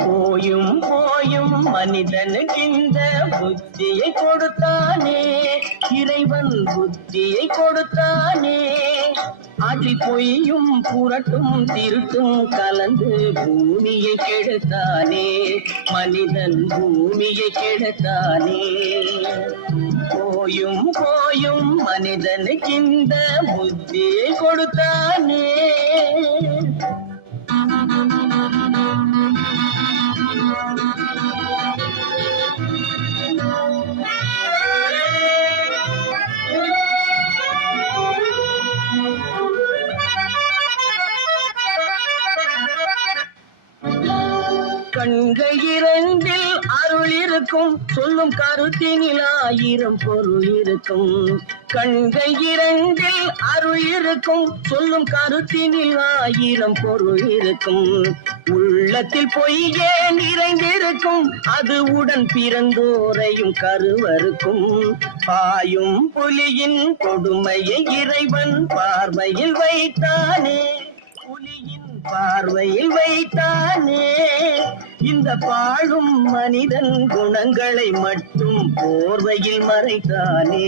போயும் போயும் மனிதனுக்கு இந்த புத்தியை கொடுத்தானே, இறைவன் புத்தியை கொடுத்தானே. அதில் பொய்யும் புரட்டும் திருட்டும் கலந்து பூமியை கெடுத்தானே, மனிதன் பூமியை கெடுத்தானே. போயும் போயும் மனிதனுக்கு இந்த புத்தியை கொடுத்தானே. கண்கள் இரண்டில் அருள் இருக்கும், சொல்லும் கருத்தினில் ஆயிரம் பொருள் இருக்கும். கண்கள் இரண்டில் அருள் இருக்கும், சொல்லும் கருத்தினில் ஆயிரம் பொருள் இருக்கும். உள்ளத்தில் பொய்யே நிறைந்திருக்கும், அது உடன் பிறந்தோரையும் கருவருக்கும். பாயும் புலியின் கொடுமையை இறைவன் பார்வையில் வைத்தானே, புலியின் பார்வையில் வைத்தானே. இந்த பாழும் மனிதன் குணங்களை மட்டும் போர்வையில் மறைத்தானே,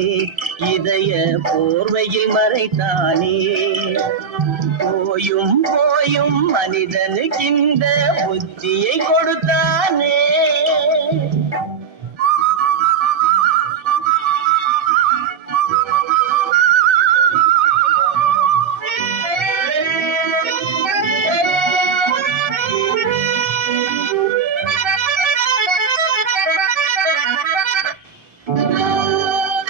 இதய போர்வையில் மறைத்தானே. போயும் போயும் மனிதனுக்கு இந்த புத்தியை கொடுத்தானே.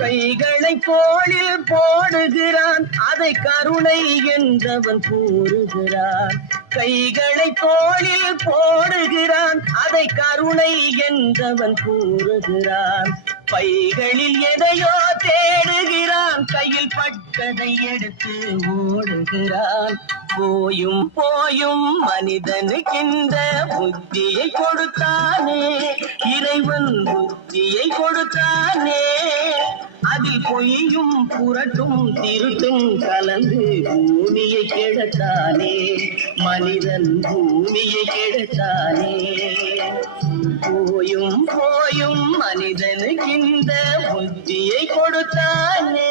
கைகளை தோளில் போடுகிறான், அதை கருணை என்றவன் கூறுகிறான். கைகளை தோளில் போடுகிறான், அதை கருணை என்றவன் கூறுகிறான். பைகளில் எதையோ தேடுகிறான், கையில் பட்டதை எடுத்து ஓடுகிறான். போயும் போயும் மனிதனுக்கு இந்த புத்தியை கொடுத்தானே, இறைவன் புத்தியை கொடுத்தானே. அதில் பொய்யும் புரட்டும் திருட்டும் கலந்து பூமியை கெடுத்தானே, மனிதன் பூமியை கெடுத்தானே. போயும் போயும் மனிதனுக்கு இந்த புத்தியை கொடுத்தானே.